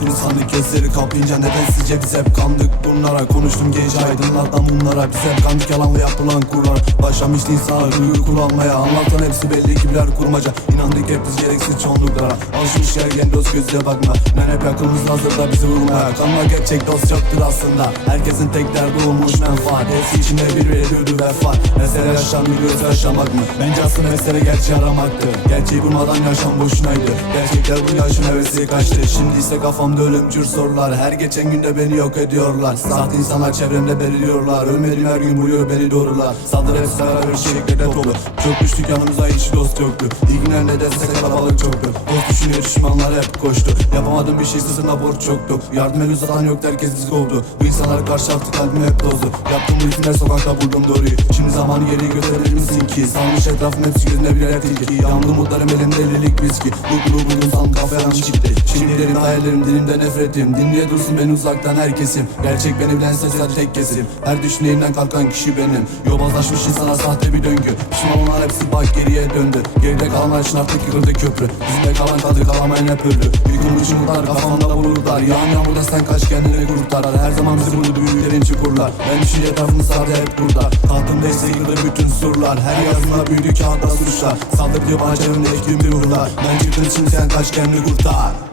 bütün insanlık gözleri kapayınca neden sizce biz hep kandık bunlara? Konuştum gece aydınlattan bunlara, biz hep kandık yalanla yapılan kurlar. Başlamıştı insanlar duygu kullanmaya, anlatan hepsi belli ki birer kurmaca. İnandık hep biz gereksiz çoğunluklara, alışmış gergen dost gözüne bakma. Ben hep yakınımız hazır da bizi vurmaya. Kanma gerçek dost yoktur aslında, herkesin tek derdi olmuş menfaat. Hepsi içinde bir veriyordu vefa. Mesele yaşam biliyoruz yaşamak mı? Bence asıl mesele gerçeği aramaktı. Gerçeği bulmadan yaşam boşunaydı. Gerçekler bu yaşın hevesi kaçtı. Şimdi ise kafamda ölümcül sorular, her geçen günde beni yok ediyorlar. Sahte insanlar çevremde belirliyorlar, ölmedim her gün buluyor beni doğrular. Saldır hepsi beraber şekilde dolu. Çok düştük yanımıza hiç dost yoktu. İlk günlerde destek kalabalık çoktu. Dost düşünüyor düşmanlar hep koştu. Yapamadım bir şey sırtında borç çoktu. Yardım el uzatan yoktu, herkes bizi kovdu. Bu insanlar karşı attı, kalbim hep dozdu. Yaptığım bu ritimler sokakta buldum doğruyu. Şimdi zamanı geri gösterebilir misin ki? Salmış etrafım hepsi gözüne birer tilki. Yandım mutlarım elimde elilik viski. Bu buldum sandım kafa yanlış gitti. Şimdilerim hayallerim dilimde nefretim. Dinleye dursun beni uzaktan herkesim. Gerçek beni bilen sesler tek kesim. Her düşüneğimden kalkan kişi benim. Yobazlaşmış insana sahte bir döngü. Pişmanlar hepsi bak geriye döndü. Geride kalanlar için artık yıkıldı köprü. Bizde kalan tadı kalamayan hep öldü. Yıkılmış umutlar kafamda bulurlar. Yağan yağmurda sen kaç kendini kurtar. Her zaman bizi buldu büyüklerin çukurlar. Ben düşünce etrafımı sardı hep burada. Tahtımdaysa yıkıldı bütün surlar. Her yazımda büyüdü kağıtta suçlar. Saldık diye bana çevremde ektiğim bir uğurlar. Ben çıktım şimdi sen kaç kendini kurtar.